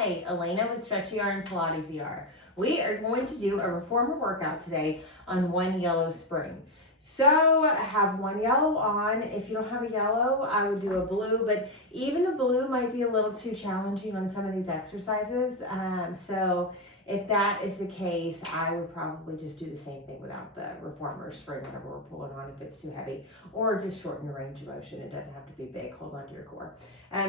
Hi, Elena with Stretchy R and Pilates ER. We are going to do a reformer workout today on one yellow spring. So have one yellow on. If you don't have a yellow, I would do a blue, but even a blue might be a little too challenging on some of these exercises. So if that is the case, I would probably just do the same thing without the reformer spring whenever we're pulling on if it's too heavy, or just shorten the range of motion. It doesn't have to be big. Hold on to your core.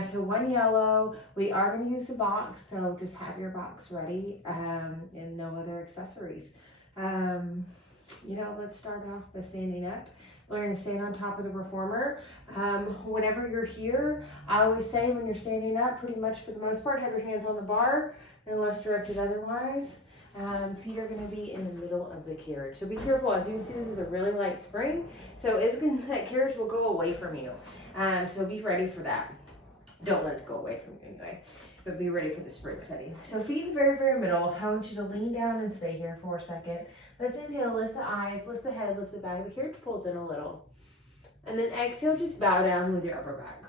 So one yellow, we are going to use the box, so just have your box ready and no other accessories. Let's start off by standing up. We're going to stand on top of the reformer. Whenever you're here, I always say when you're standing up, pretty much for the most part, have your hands on the bar unless directed otherwise. Feet are going to be in the middle of the carriage. So be careful. As you can see, this is a really light spring. So that carriage will go away from you. So be ready for that. Don't let it go away from you anyway, but be ready for the spring setting. So feet in the very, very middle. I want you to lean down and stay here for a second. Let's inhale, lift the eyes, lift the head, lift the back. The carriage pulls in a little. And then exhale, just bow down with your upper back.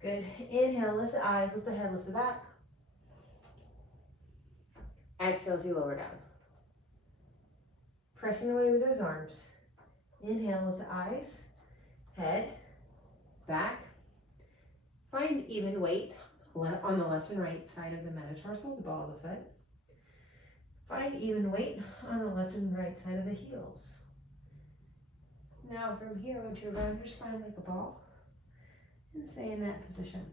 Good. Inhale, lift the eyes, lift the head, lift the back. Exhale as you lower down. Pressing away with those arms. Inhale, lift the eyes, head, back. Find even weight on the left and right side of the metatarsal, the ball of the foot. Find even weight on the left and right side of the heels. Now from here, I want you to round your spine like a ball and stay in that position.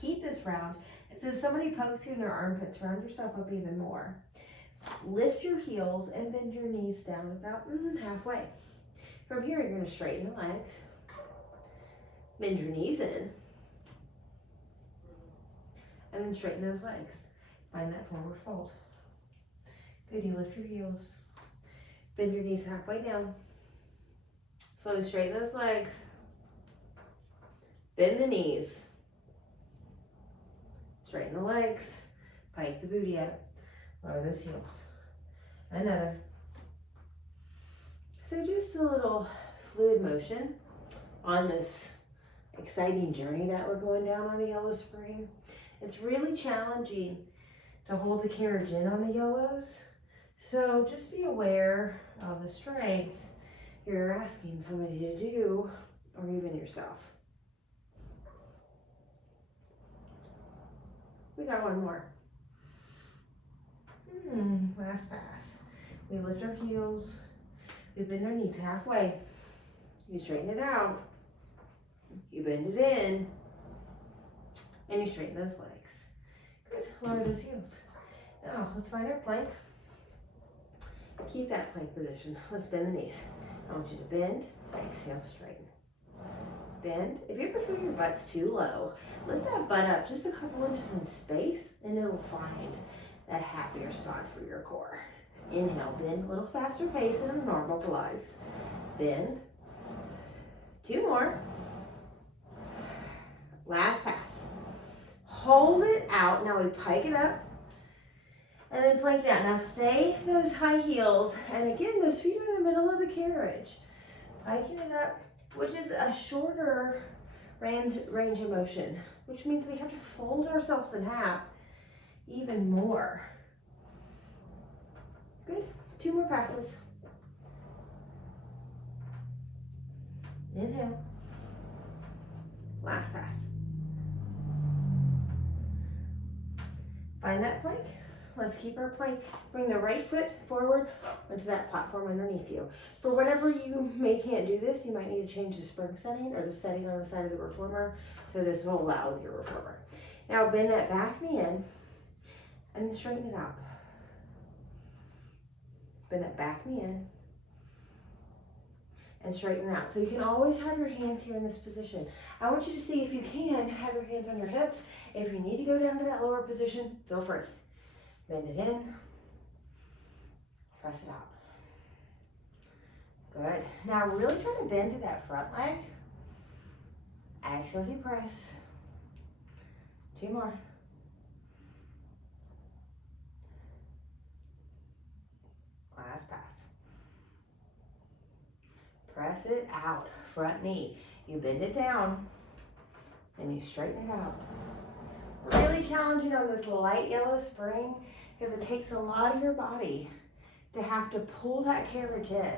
Keep this round as if somebody pokes you in your armpits. Round yourself up even more. Lift your heels and bend your knees down about halfway. From here, you're going to straighten your legs. Bend your knees in. And then straighten those legs. Find that forward fold. Good, you lift your heels. Bend your knees halfway down. Slowly straighten those legs. Bend the knees. Straighten the legs. Pike the booty up. Lower those heels. Another. So just a little fluid motion on this exciting journey that we're going down on a yellow spring. It's really challenging to hold the carriage in on the yellows. So just be aware of the strength you're asking somebody to do, or even yourself. We got one more. Last pass. We lift our heels. We bend our knees halfway. You straighten it out. You bend it in. And you straighten those legs. Good. Lower those heels. Now, let's find our plank. Keep that plank position. Let's bend the knees. I want you to bend, exhale, straighten. Bend. If you ever feel your butt's too low, lift that butt up just a couple inches in space, and it'll find that happier spot for your core. Inhale, bend a little faster pace than a normal Pilates. Bend. 2 more. Last pass. Hold it out. Now we pike it up and then plank it out. Now stay those high heels, and again, those feet are in the middle of the carriage. Piking it up, which is a shorter range of motion, which means we have to fold ourselves in half even more. Good. 2 more passes. Inhale. Last pass. Find that plank. Let's keep our plank. Bring the right foot forward onto that platform underneath you. For whatever you can't do this, you might need to change the spring setting or the setting on the side of the reformer. So this will allow with your reformer. Now bend that back knee in and then straighten it out. Bend that back knee in and straighten it out. So you can always have your hands here in this position. I want you to see if you can have your hands on your hips. If you need to go down to that lower position, feel free. Bend it in, press it out. Good. Now really try to bend through that front leg. Exhale as you press. 2 more. Last pass. Press it out. Front knee. You bend it down and you straighten it out. Really challenging on this light yellow spring because it takes a lot of your body to have to pull that carriage in.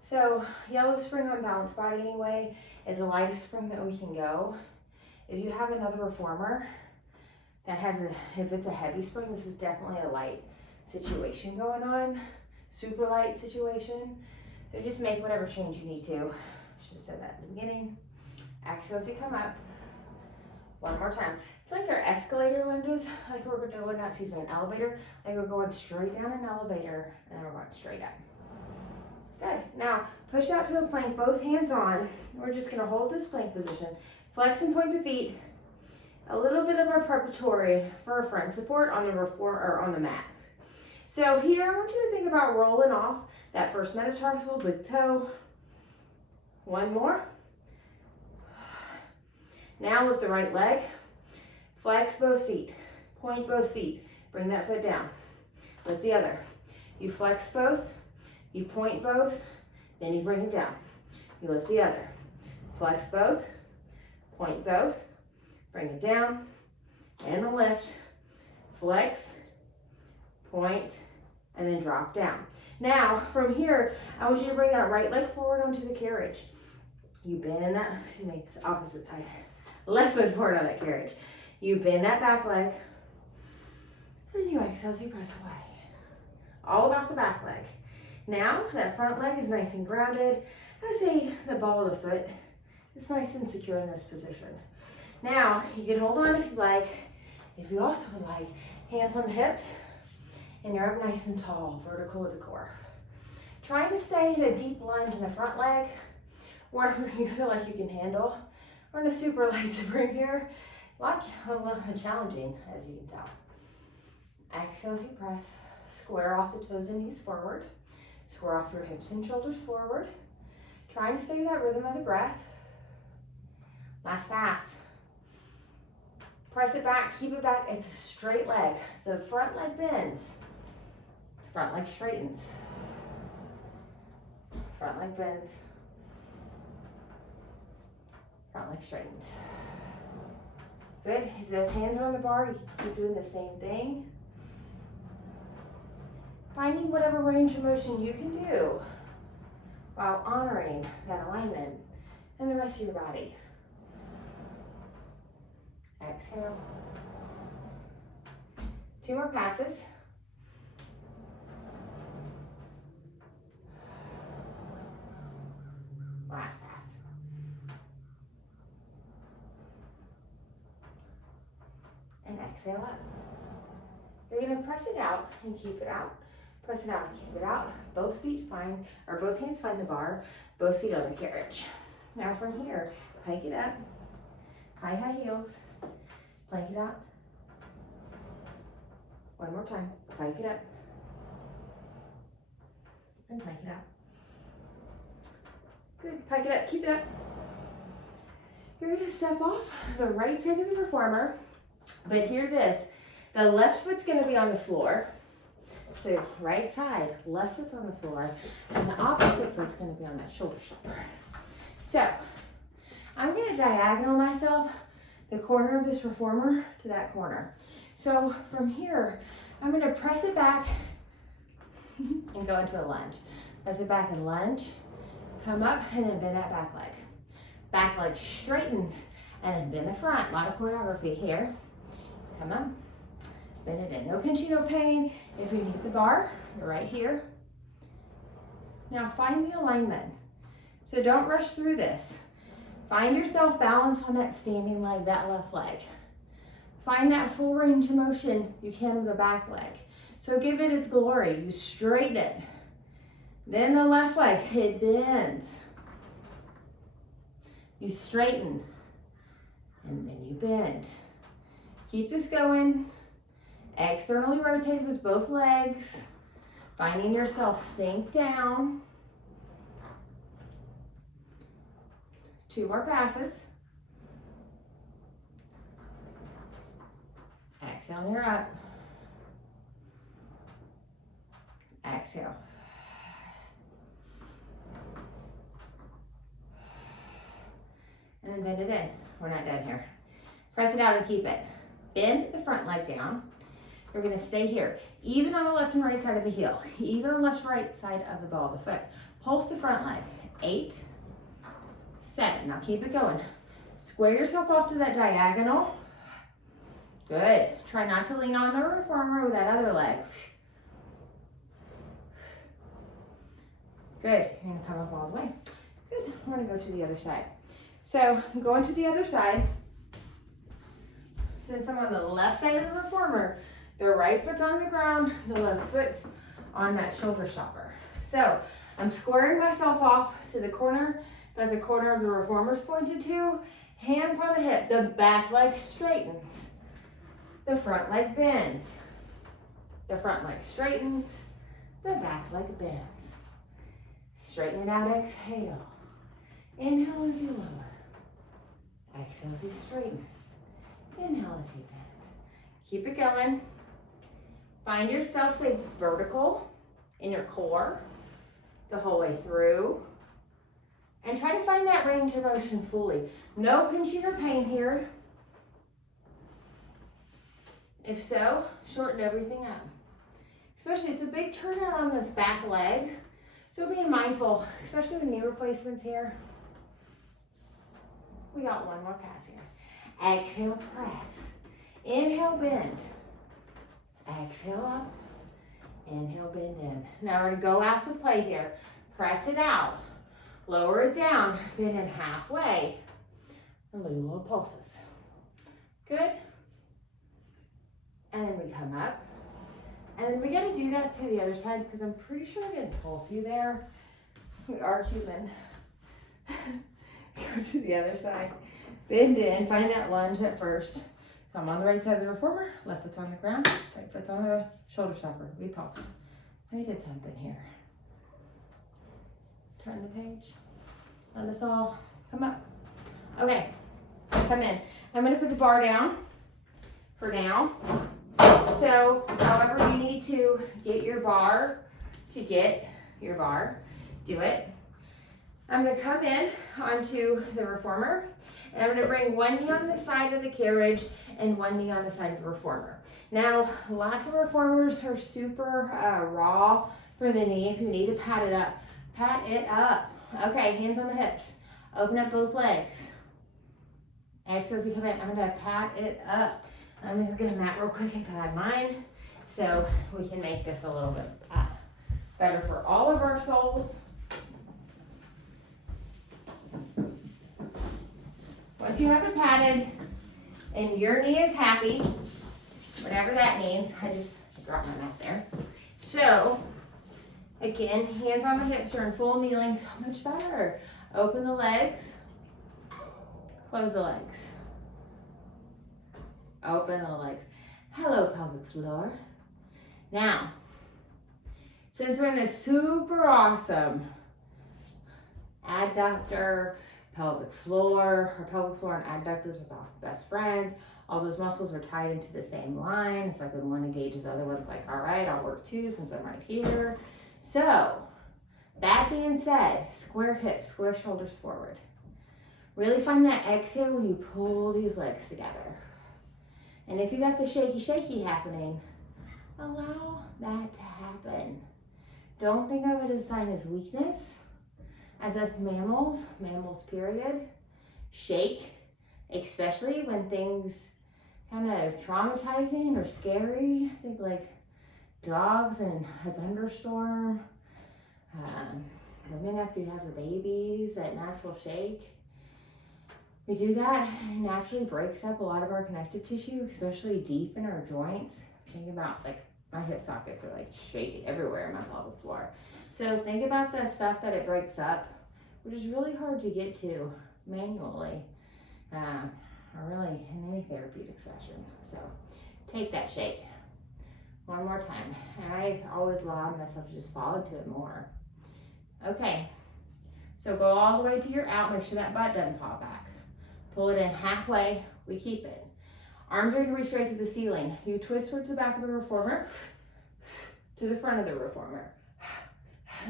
So yellow spring on balanced body anyway is the lightest spring that we can go. If you have another reformer that has if it's a heavy spring, this is definitely a light situation going on, super light situation. So just make whatever change you need to. Should have said that at the beginning. Exhale as you come up. One more time. It's like our escalator lunges, like we're going, not, excuse me, an elevator, like we're going straight down an elevator and we're going straight up. Good. Now, push out to a plank, both hands on. We're just going to hold this plank position. Flex and point the feet. A little bit of our preparatory for a front support on the or on the mat. So here, I want you to think about rolling off that first metatarsal, big toe. One more. Now lift the right leg, flex both feet, point both feet, bring that foot down. Lift the other. You flex both, you point both, then you bring it down. You lift the other. Flex both, point both, bring it down, and a lift. Flex, point, and then drop down. Now, from here, I want you to bring that right leg forward onto the carriage. You bend that, excuse me, it's the opposite side. Left foot forward on that carriage. You bend that back leg, and then you exhale as you press away. All about the back leg. Now, that front leg is nice and grounded. I say the ball of the foot is nice and secure in this position. Now, you can hold on if you like. If you also would like, hands on the hips, and you're up nice and tall, vertical with the core. Trying to stay in a deep lunge in the front leg, wherever you feel like you can handle. We're in a super light spring here. A lot challenging, as you can tell. Exhale as you press. Square off the toes and knees forward. Square off your hips and shoulders forward. Trying to stay with that rhythm of the breath. Last pass. Press it back, keep it back. It's a straight leg. The front leg bends. The front leg straightens. Front leg bends. Front leg straightens. Good. If those hands are on the bar, you can keep doing the same thing. Finding whatever range of motion you can do while honoring that alignment and the rest of your body. Exhale. 2 more passes. Last pass. And exhale up. You're going to press it out and keep it out. Press it out and keep it out. Both feet find, or both hands find the bar. Both feet on the carriage. Now from here, pike it up. High heels. Plank it out. One more time. Pike it up. And plank it out. Good. Pike it up. Keep it up. You're going to step off the right side of the reformer. But hear this. The left foot's going to be on the floor. So right side, left foot's on the floor. And the opposite foot's going to be on that shoulder. So I'm going to diagonal myself the corner of this reformer to that corner. So from here, I'm going to press it back and go into a lunge. Press it back and lunge. Come up and then bend that back leg. Back leg straightens and then bend the front. A lot of choreography here. Come up, bend it in. No pinching, no pain. If you need the bar, you're right here. Now find the alignment. So don't rush through this. Find yourself balance on that standing leg, that left leg. Find that full range of motion you can with the back leg. So give it its glory. You straighten it. Then the left leg, it bends. You straighten. And then you bend. Keep this going. Externally rotate with both legs. Finding yourself sink down. 2 more passes. Exhale, and you're up. Exhale. And then bend it in. We're not done here. Press it out and keep it. Bend the front leg down. You're gonna stay here. Even on the left and right side of the heel. Even on the left and right side of the ball of the foot. Pulse the front leg. 8, 7. Now keep it going. Square yourself off to that diagonal. Good. Try not to lean on the reformer with that other leg. Good. You're gonna come up all the way. Good. I'm gonna go to the other side. So I'm going to the other side. Since I'm on the left side of the reformer, the right foot's on the ground, the left foot's on that shoulder stopper. So I'm squaring myself off to the corner that the corner of the reformer's pointed to. Hands on the hip. The back leg straightens. The front leg bends. The front leg straightens. The back leg bends. Straighten it out, exhale. Inhale as you lower. Exhale as you straighten. Inhale as you bend. Keep it going. Find yourself stay vertical in your core the whole way through. And try to find that range of motion fully. No pinching or pain here. If so, shorten everything up. Especially, it's a big turnout on this back leg. So being mindful, especially with knee replacements here. We got one more pass here. Exhale, press. Inhale, bend. Exhale up. Inhale, bend in. Now we're gonna go out to play here. Press it out. Lower it down. Bend in halfway. And little pulses. Good. And then we come up. And then we gotta do that to the other side because I'm pretty sure I didn't pulse you there. We are human. Go to the other side. Bend in, find that lunge at first. So I'm on the right side of the reformer, left foot's on the ground, right foot's on the shoulder stopper. We pulse. I did something here. Turn the page. Let us all come up. Okay, come in. I'm gonna put the bar down for now. So however you need to get your bar, do it. I'm gonna come in onto the reformer and I'm gonna bring one knee on the side of the carriage and one knee on the side of the reformer. Now, lots of reformers are super raw for the knee. If you need to pat it up, pat it up. Okay, hands on the hips. Open up both legs. Exhale as we come in. I'm gonna pat it up. I'm gonna get a mat real quick and pad mine so we can make this a little bit better for all of our souls. Once you have it padded and your knee is happy, whatever that means, I just dropped my mat there. So, again, hands on the hips, you're in full kneeling, so much better. Open the legs, close the legs. Open the legs. Hello, pelvic floor. Now, since we're in this super awesome adductor, pelvic floor, our pelvic floor and adductors are best friends. All those muscles are tied into the same line. It's like when one engages, the other one's like, all right, I'll work too since I'm right here. So, that being said, square hips, square shoulders forward. Really find that exhale when you pull these legs together. And if you got the shaky happening, allow that to happen. Don't think of it as a sign of weakness. As us mammals period, shake, especially when things kind of traumatizing or scary. Think like dogs and a thunderstorm. Women after you have your babies, that natural shake. We do that, and it naturally breaks up a lot of our connective tissue, especially deep in our joints. Think about like my hip sockets are like shaking everywhere in my pelvic floor. So think about the stuff that it breaks up, which is really hard to get to manually, or really in any therapeutic session. So take that shake one more time. And I always allowed myself to just fall into it more. Okay, so go all the way to your out. Make sure that butt doesn't fall back. Pull it in halfway, we keep it. Arms are gonna reach straight to the ceiling. You twist towards the back of the reformer, to the front of the reformer.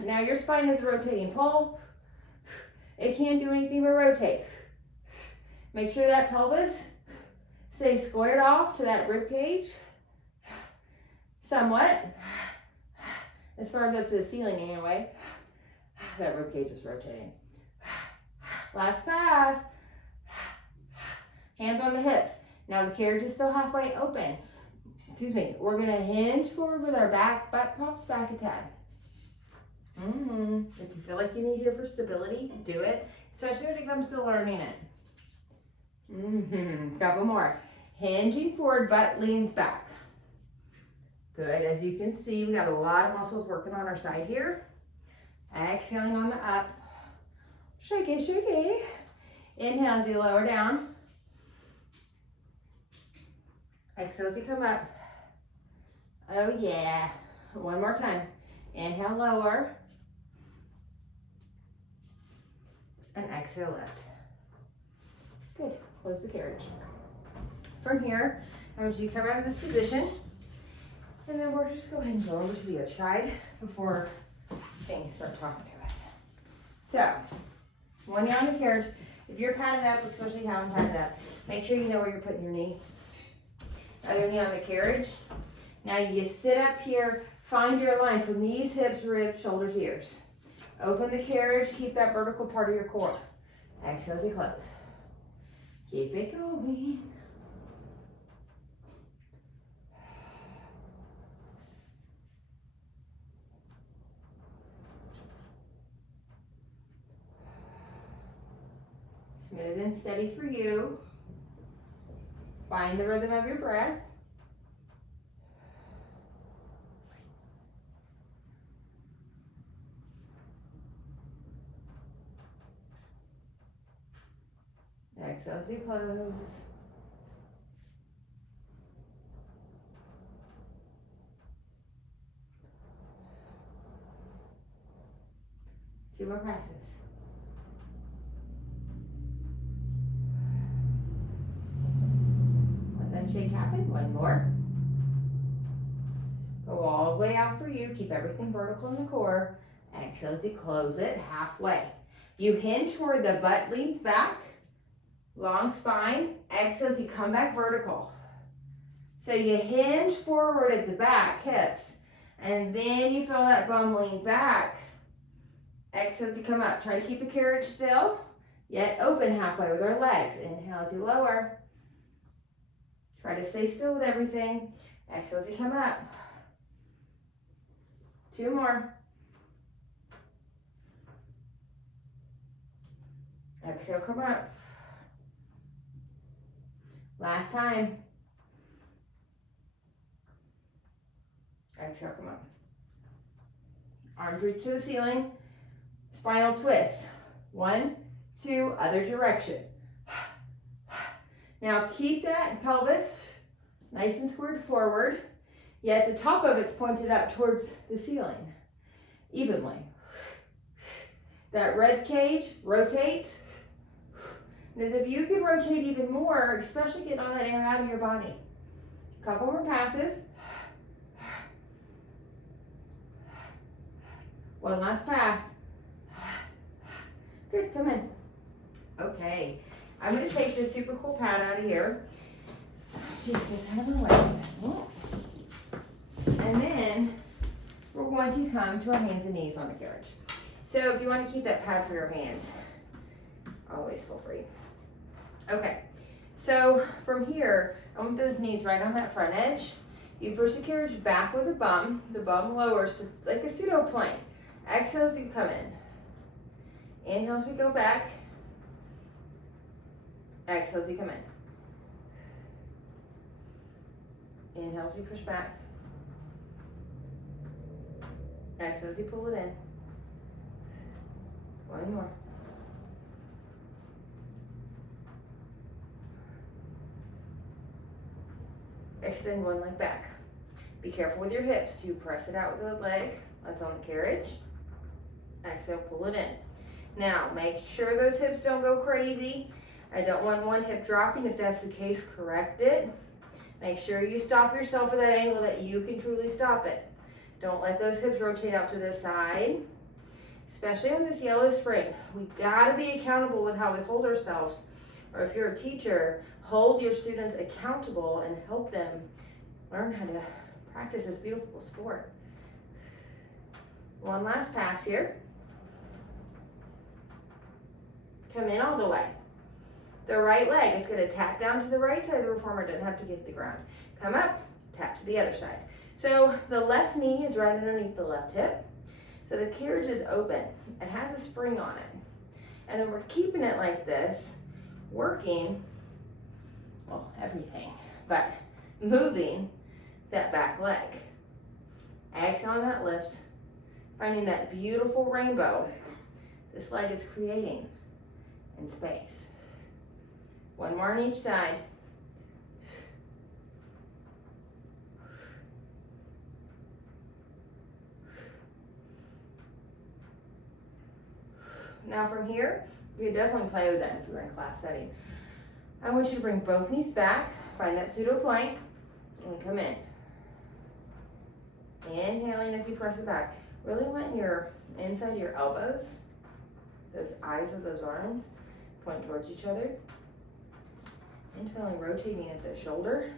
Now your spine is a rotating pole. It can't do anything but rotate. Make sure that pelvis Stay squared off to that rib cage. Somewhat. As far as up to the ceiling anyway. That rib cage is rotating. Last pass. Hands on the hips. Now the carriage is still halfway open. Excuse me. We're going to hinge forward with our back. Butt pops back a tad. If you feel like you need here for stability, do it. Especially when it comes to learning it. Couple more. Hinging forward, butt leans back. Good. As you can see, we got a lot of muscles working on our side here. Exhaling on the up. Shaky, shaky. Inhale as you lower down. Exhale as you come up. Oh yeah. One more time. Inhale, lower. And exhale, lift. Good. Close the carriage. From here, I want you to come out of this position. And then we're just go ahead and go over to the other side before things start talking to us. So, one knee on the carriage. If you're padded up, especially how I'm padded up, make sure you know where you're putting your knee. Other knee on the carriage. Now you sit up here, find your line from knees, hips, ribs, shoulders, ears. Open the carriage, keep that vertical part of your core. Exhale as you close. Keep it going. Smooth and steady for you. Find the rhythm of your breath. Exhale as you close. Two more passes. Let that shake happen. One more. Go all the way out for you. Keep everything vertical in the core. Exhale as you close it halfway. You hinge where the butt leans back. Long spine. Exhale as you come back vertical. So you hinge forward at the back, hips. And then you feel that bum lean back. Exhale as you come up. Try to keep the carriage still, yet open halfway with our legs. Inhale as you lower. Try to stay still with everything. Exhale as you come up. Two more. Exhale, come up. Last time. Exhale, come up. Arms reach to the ceiling. Spinal twist. 1, 2, other direction. Now keep that pelvis nice and squared forward, yet the top of it's pointed up towards the ceiling evenly. That red cage rotates. As if you can rotate even more, especially getting all that air out of your body. Couple more passes. One last pass. Good, come in. Okay, I'm going to take this super cool pad out of here. Just get out of the way. And then we're going to come to our hands and knees on the carriage. So if you want to keep that pad for your hands, always feel free. Okay, so from here, I want those knees right on that front edge. You push the carriage back with the bum lowers like a pseudo plank. Exhale as you come in. Inhale as we go back. Exhale as you come in. Inhale as you push back. Exhale as you pull it in. One more. Extend one leg back. Be careful with your hips. You press it out with the leg that's on the carriage. Exhale, pull it in. Now, make sure those hips don't go crazy. I don't want one hip dropping. If that's the case, correct it. Make sure you stop yourself at that angle that you can truly stop it. Don't let those hips rotate out to the side, especially on this yellow spring. We gotta be accountable with how we hold ourselves. Or if you're a teacher, hold your students accountable and help them learn how to practice this beautiful sport. One last pass here. Come in all the way. The right leg is going to tap down to the right side of the reformer, doesn't have to get to the ground. Come up, tap to the other side. So the left knee is right underneath the left hip. So the carriage is open. It has a spring on it. And then we're keeping it like this, working, well, everything, but moving that back leg. Exhaling that lift, finding that beautiful rainbow this leg is creating in space. One more on each side. Now from here, you could definitely play with that if you were in a class setting. I want you to bring both knees back, find that pseudo plank, and come in. Inhaling as you press it back. Really letting your inside of your elbows, those eyes of those arms, point towards each other. Internally rotating at the shoulder.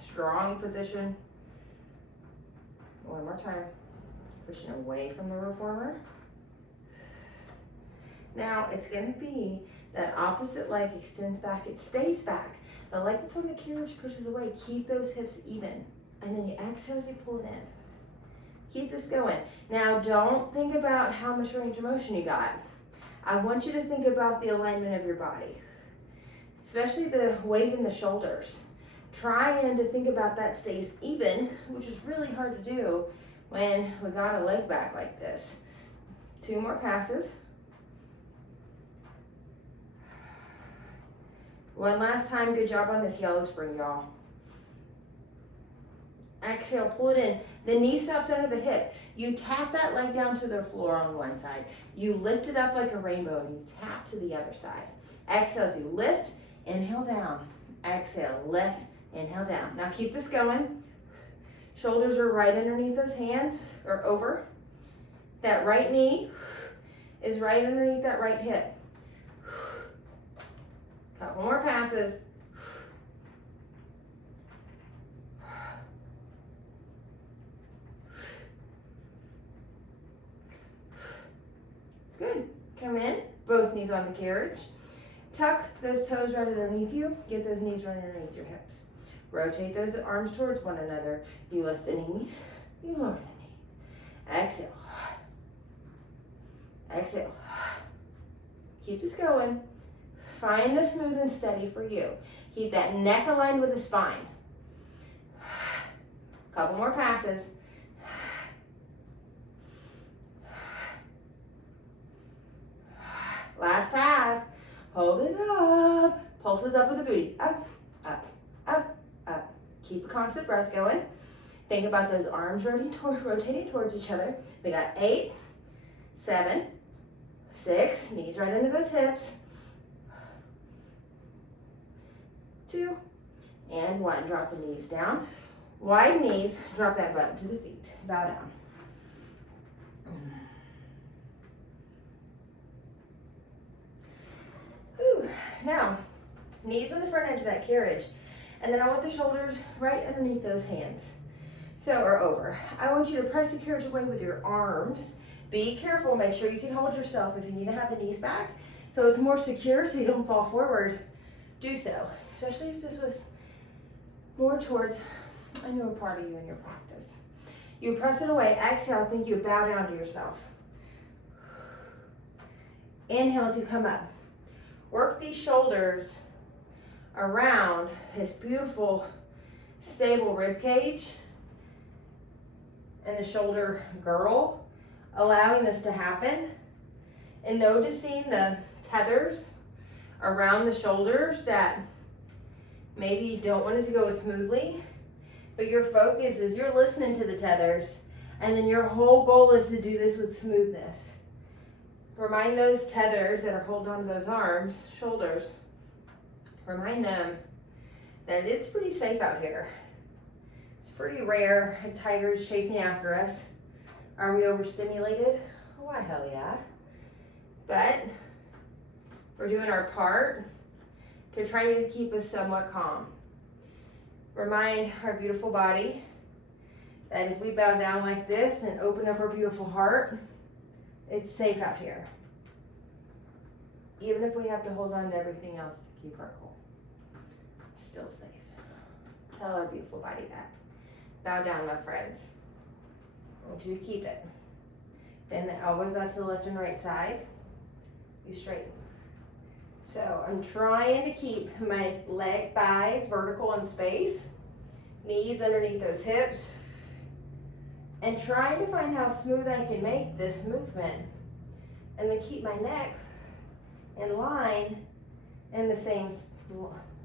Strong position. One more time. Pushing away from the reformer. Now it's going to be that opposite leg extends back, it stays back. The leg that's on the carriage pushes away. Keep those hips even. And then you exhale as you pull it in. Keep this going. Now don't think about how much range of motion you got. I want you to think about the alignment of your body, especially the weight in the shoulders. Try and to think about that stays even, which is really hard to do when we got a leg back like this. 2 more passes. One last time, good job on this yellow spring, y'all. Exhale, pull it in. The knee stops under the hip. You tap that leg down to the floor on one side. You lift it up like a rainbow and you tap to the other side. Exhale as you lift, inhale down. Exhale, lift, inhale down. Now keep this going. Shoulders are right underneath those hands, or over. That right knee is right underneath that right hip. Couple more passes. Good. Come in, both knees on the carriage. Tuck those toes right underneath you. Get those knees right underneath your hips. Rotate those arms towards one another. You lift the knees, you lower the knee. Exhale. Exhale. Keep this going. Find the smooth and steady for you. Keep that neck aligned with the spine. Couple more passes. Last pass. Hold it up. Pulses up with the booty. Up, up, up, up. Keep a constant breath going. Think about those arms rotating towards each other. We got 8, 7, 6. Knees right under those hips. 2, and 1. Drop the knees down. Wide knees. Drop that butt to the feet. Bow down. Whew. Now, knees on the front edge of that carriage. And then I want the shoulders right underneath those hands. So, or over. I want you to press the carriage away with your arms. Be careful. Make sure you can hold yourself if you need to have the knees back so it's more secure so you don't fall forward. Do so. Especially if this was more towards a newer part of you in your practice. You press it away. Exhale. Think you bow down to yourself. Inhale as you come up. Work these shoulders around this beautiful, stable rib cage and the shoulder girdle, allowing this to happen, and noticing the tethers around the shoulders that maybe you don't want it to go as smoothly, but your focus is you're listening to the tethers, and then your whole goal is to do this with smoothness. Remind those tethers that are holding on to those arms, shoulders, remind them that it's pretty safe out here. It's pretty rare a tiger is chasing after us. Are we overstimulated? Why, hell yeah. But we're doing our part. to try to keep us somewhat calm. Remind our beautiful body that if we bow down like this and open up our beautiful heart, it's safe out here. Even if we have to hold on to everything else to keep our cool, it's still safe. Tell our beautiful body that. Bow down, my friends. I want you to keep it. Bend the elbows out to the left and right side. You straighten. So I'm trying to keep my leg, thighs vertical in space, knees underneath those hips, and trying to find how smooth I can make this movement, and then keep my neck in line and the same,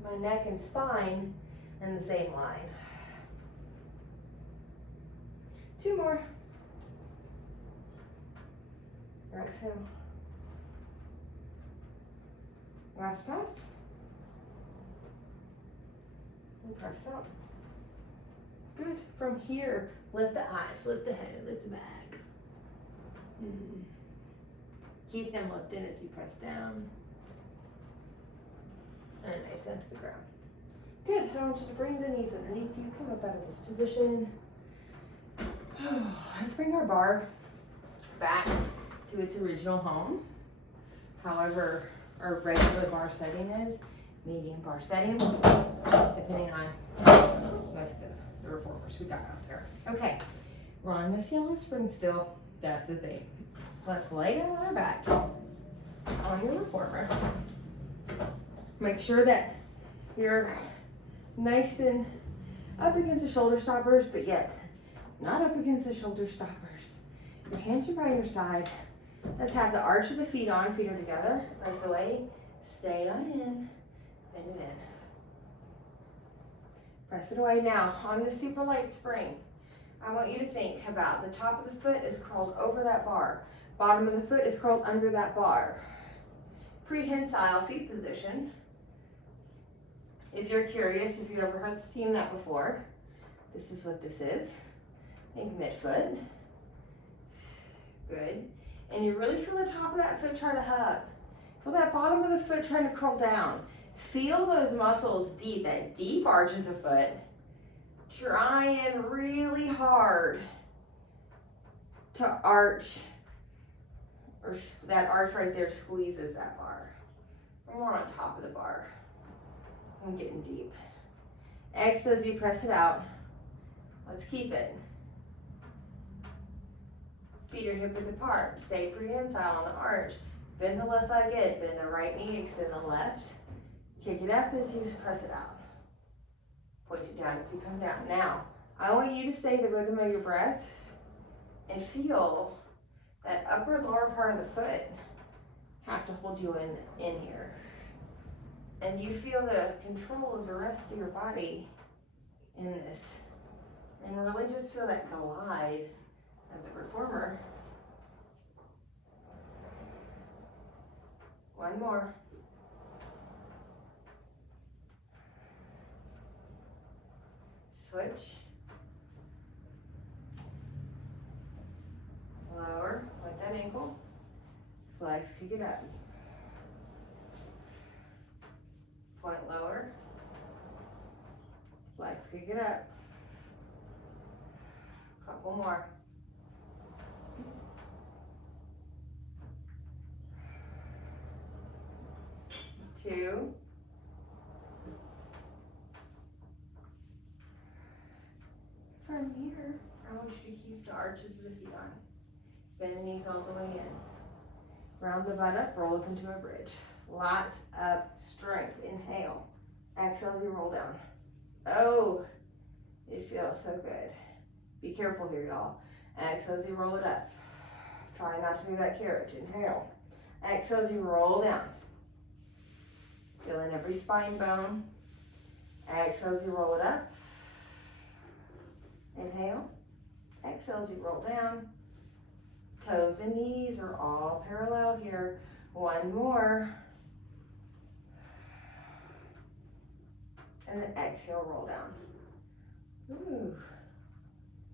my neck and spine in the same line. 2 more. Exhale. Last pass. And press it out. Good. From here, lift the eyes, lift the head, lift the back. Keep them lifted as you press down. And nice down to the ground. Good. I want you to bring the knees underneath you. Come up out of this position. Let's bring our bar back to its original home. However, our regular bar setting is medium bar setting, depending on most of the reformers we got out there. Okay, we're on this yellow spring still. That's the thing. Let's lay down on our back on your reformer. Make sure that you're nice and up against the shoulder stoppers, but yet not up against the shoulder stoppers. Your hands are by your side. Let's have the arch of the feet on, feet are together, press away, stay on in, bend it in. Press it away. Now, on the super light spring, I want you to think about the top of the foot is curled over that bar. Bottom of the foot is curled under that bar. Prehensile feet position. If you're curious, if you've ever seen that before, this is what this is. Think midfoot. Good. And you really feel the top of that foot try to hug. Feel that bottom of the foot trying to curl down. Feel those muscles deep, that deep arches of foot. Trying really hard to arch, or that arch right there squeezes that bar. We're more on top of the bar. I'm getting deep. Exhale as you press it out. Let's keep it. Feet are hip width apart. Stay prehensile on the arch. Bend the left leg in. Bend the right knee. Extend the left. Kick it up as you press it out. Point it down as you come down. Now, I want you to stay the rhythm of your breath and feel that upper and lower part of the foot have to hold you in here. And you feel the control of the rest of your body in this. And really just feel that glide of the reformer. One more. Switch. Lower, point that ankle. Flex, kick it up. Point lower. Flex, kick it up. Couple more. Two. From here, I want you to keep the arches of the feet on. Bend the knees all the way in. Round the butt up, roll up into a bridge. Lots of strength. Inhale. Exhale as you roll down. Oh, it feels so good. Be careful here, y'all. Exhale as you roll it up. Try not to do that carriage. Inhale. Exhale as you roll down. Feeling every spine bone. Exhale as you roll it up. Inhale. Exhale as you roll down. Toes and knees are all parallel here. One more. And then exhale, roll down. Ooh.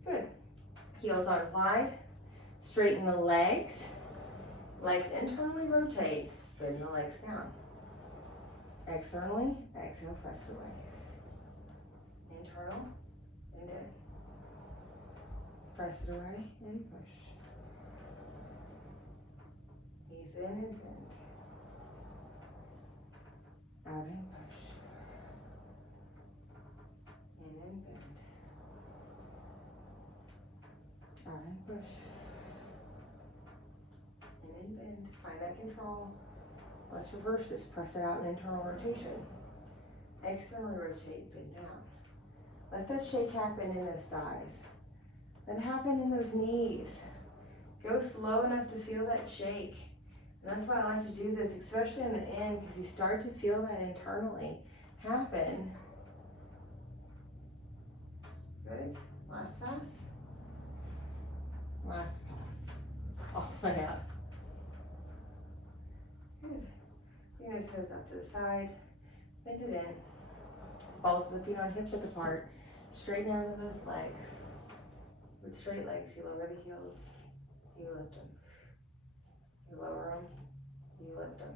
Good. Heels on wide. Straighten the legs. Legs internally rotate. Bend the legs down. Externally, exhale, press it away. Internal, and in. Press it away and push. Knees in and bend. Out and push. In and bend. Out and push. In and bend. Find that control. Let's reverse this. Press it out in internal rotation. Externally rotate, bend down. Let that shake happen in those thighs. Let it happen in those knees. Go slow enough to feel that shake. And that's why I like to do this, especially in the end, because you start to feel that internally happen. Good. Last pass. Last pass. All the way out. Good. Bring those toes out to the side. Bend it in. Balls of the feet on hip width apart. Straighten out of those legs. With straight legs, you lower the heels. You lift them. You lower them. You lift them.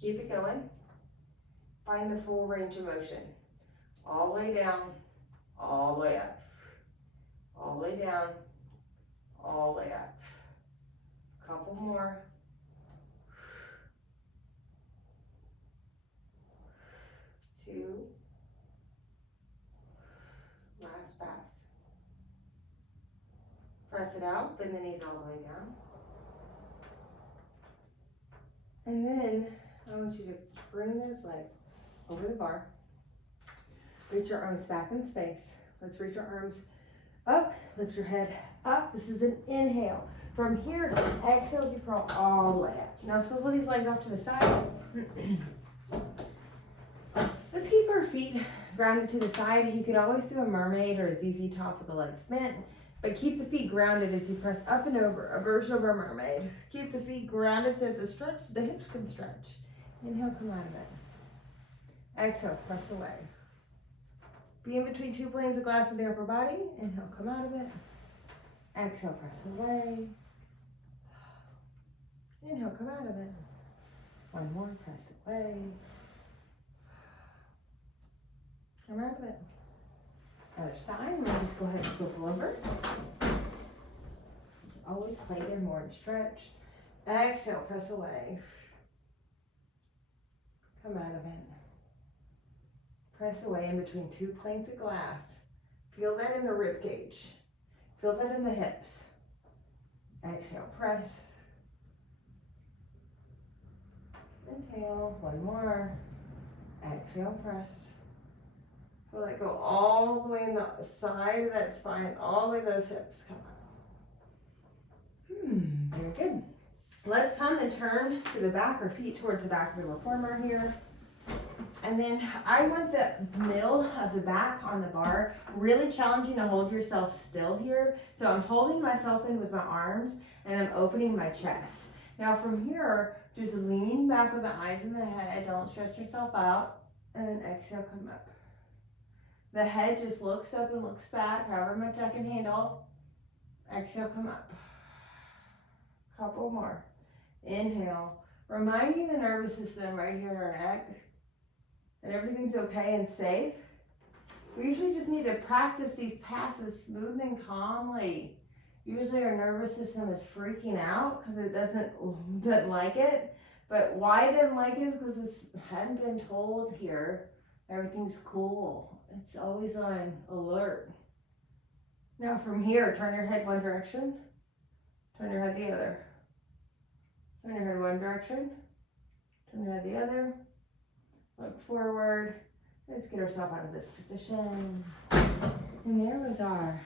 Keep it going. Find the full range of motion. All the way down. All the way up. All the way down. All the way up. Couple more. Two. Last pass. Press it out, bend the knees all the way down. And then I want you to bring those legs over the bar. Reach your arms back in space. Let's reach our arms up, lift your head up. This is an inhale. From here, exhale as you crawl all the way up. Now swivel these legs off to the side. Let's keep our feet grounded to the side. You could always do a mermaid or a ZZ top with the legs bent, but keep the feet grounded as you press up and over, a version of a mermaid. Keep the feet grounded so that the hips can stretch. Inhale, come out of it. Exhale, press away. Be in between two planes of glass with your upper body. Inhale, come out of it. Exhale, press away. Inhale, come out of it. One more, press away. Come out of it. Other side, and we'll just go ahead and swivel over. Always play there more and stretch. Exhale, press away. Come out of it. Press away in between two planes of glass. Feel that in the rib cage. Feel that in the hips. Exhale, press. Inhale, one more. Exhale, press. Feel that go all the way in the side of that spine, all the way those hips. Come on. Very good. Let's come and turn to the back, or feet towards the back of the reformer here. And then I want the middle of the back on the bar, really challenging to hold yourself still here. So I'm holding myself in with my arms and I'm opening my chest. Now from here, just lean back with the eyes in the head. Don't stretch yourself out. And then exhale, come up. The head just looks up and looks back, however much I can handle. Exhale, come up. Couple more. Inhale. Reminding the nervous system right here in our neck that everything's okay and safe. We usually just need to practice these passes smooth and calmly. Usually our nervous system is freaking out because it doesn't like it. But why it didn't like it is because it hadn't been told here everything's cool. It's always on alert. Now from here, turn your head one direction, turn your head the other. Turn your head one direction, turn your head the other. Look forward. Let's get ourselves out of this position. And there was our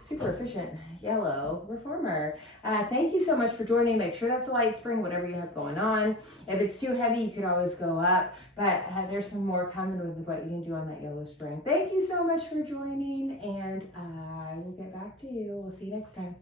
super efficient yellow reformer. Thank you so much for joining. Make sure that's a light spring, whatever you have going on. If it's too heavy, you could always go up, but there's some more coming with what you can do on that yellow spring. Thank you so much for joining, and I will get back to you. We'll see you next time.